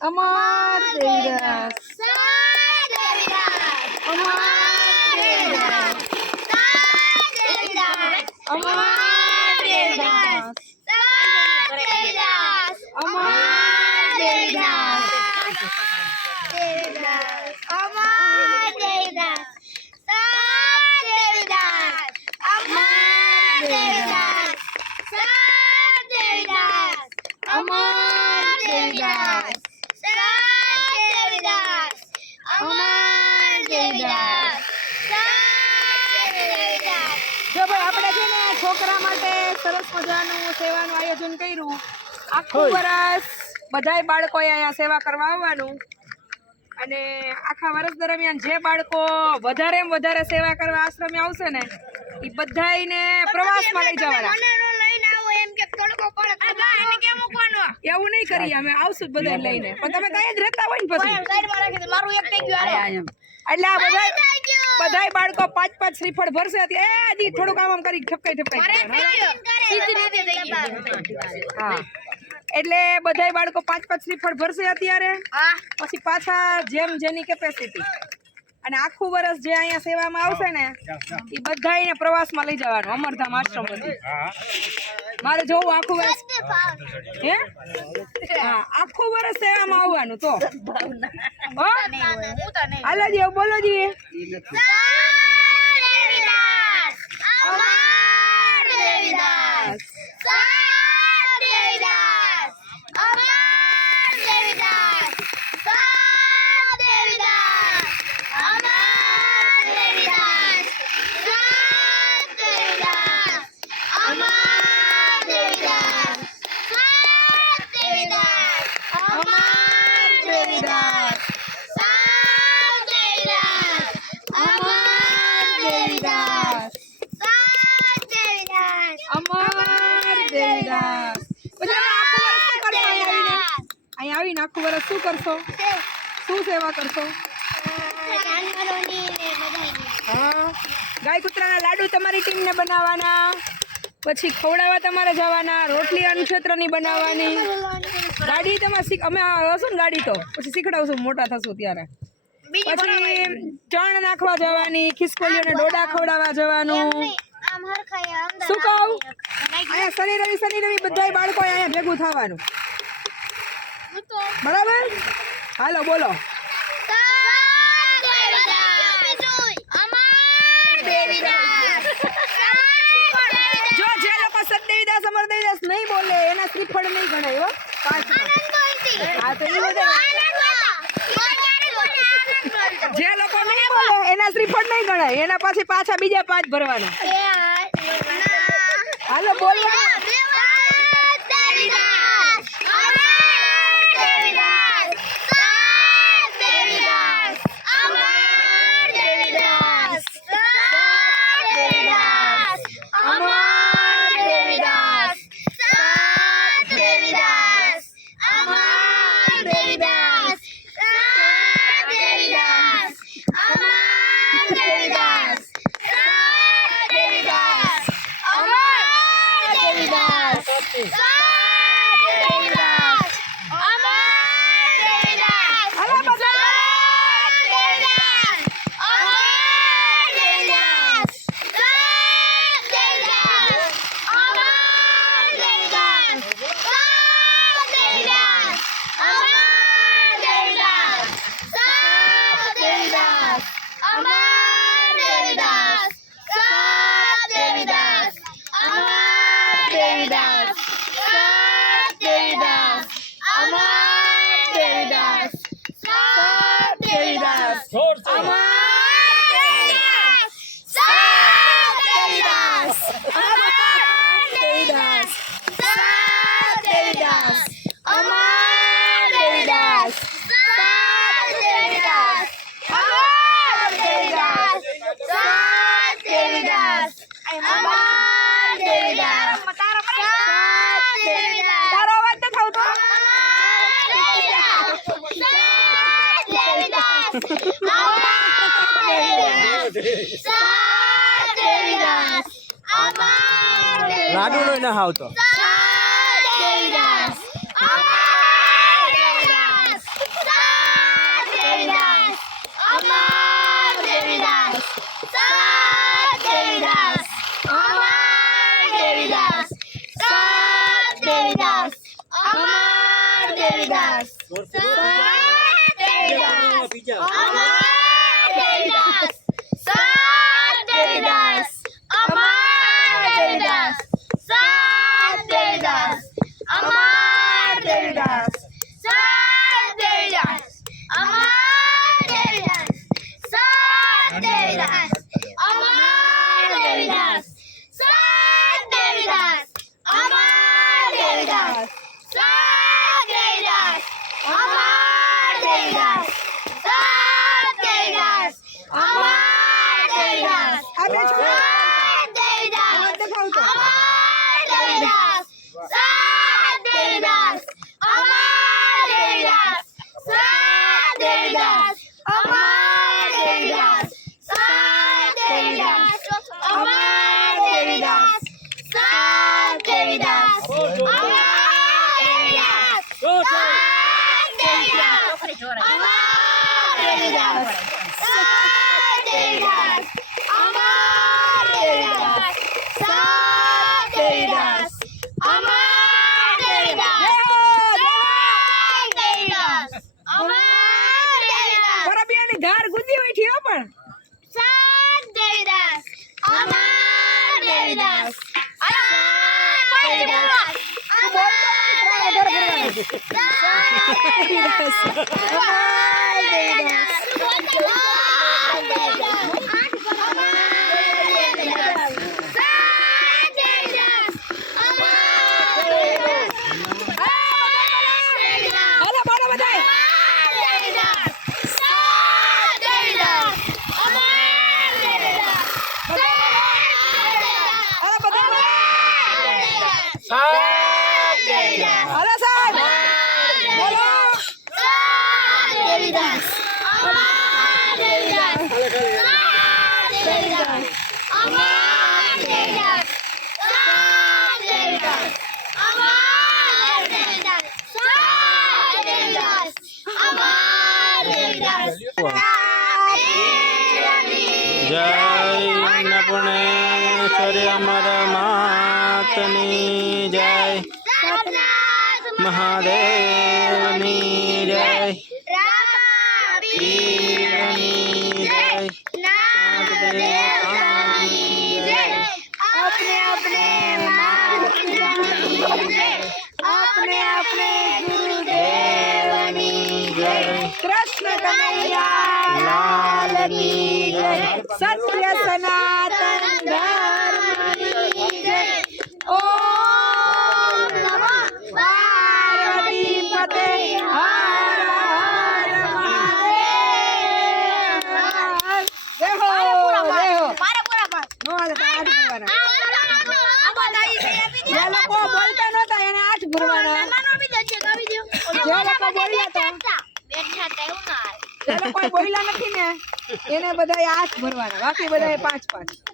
अमर देवीदास જો ભાઈ આપણે છે ને છોકરા માટે સરસ મજાનું સેવાનું આયોજન કર્યું. આખું વર્ષ બધાય બાળકોએ અહીંયા સેવા કરવા આવવાનું અને આખા વર્ષ દરમિયાન જે બાળકો વધારે સેવા કરવા આશ્રમે આવશે ને એ બધાયને પ્રવાસમાં લઈ જવાના. એવું નહીં કરીએ, અમે આવશું જ બધા લઈને, પણ તમે ત્યાં જ રહેતા હોય ને પછી એટલે આ બધાય બાળકો 5-5 શ્રીફળ ભરશે. હજી થોડુંક આમ કરી ઠપકાઈ હા, એટલે બધાય બાળકો 5-5 શ્રીફળ ભરશે અત્યારે, પછી પાછા જેમ જેની કેપેસિટી અને આખું વર્ષ જે અહીંયા સેવામાં આવશે ને એ બધાને પ્રવાસમાં લઈ જવાનું અમરધામ આશ્રમ માંથી. મારે જોવું આખું વર્ષ હે હા આખું વર્ષ સેવામાં આવવાનું. તો હાલો જી બોલો જી. આવીને આખું વર્ષ શું કરશો? શું સેવા કરશો? હા, ગાય કૂતરાના લાડુ તમારી ટીમને બનાવવાના, પછી ખવડાવવા તમારે જવાના, રોટલી અન્નક્ષેત્રની બનાવવાની, ગાડી તમારે અમે હશું ને ગાડી તો પછી શીખડાવશું મોટા થશું ત્યારે. પછી ચણ નાખવા જવાની, ખિસકોલીઓને ડોડા ખવડાવવા જવાનું. શું કહું? અહીંયા શનિ રવિ બધાય બાળકો અહીંયા ભેગું થવાનું. બરાબર? હાલો બોલો. જો જે લોકો સતદેવીદાસ અમરદેવીદાસ નહીં બોલે એના શ્રીફળ નહીં ગણાય. હા, તો જે લોકો નહીં બોલે એના શ્રીફળ નહીં ગણાય, એના પછી પાછા બીજા 5 ભરવાના. હાલો બોલો. Devidas. લાડુ નો ના આવતો ધાર ગુંજી ઉઠી હો પણ જય નપુણેશ્વરી અમર માતની જય મહાદેવની જય પીરની જય कृष्ण कन्हैया लाल की जय सत्य सनातन धर्म की जय ओम नमः पार्वती पते हर हर महादेव देखो देखो मारा पूरा पर नो आज भरवाना જે લોકો બોલતા નહોતા એને 8 ભરવાના જે લોકો બોલ્યા હતા જે લોકો બોલ્યા નથી ને એને બધાય 8 ભરવાના બાકી બધાય 5 5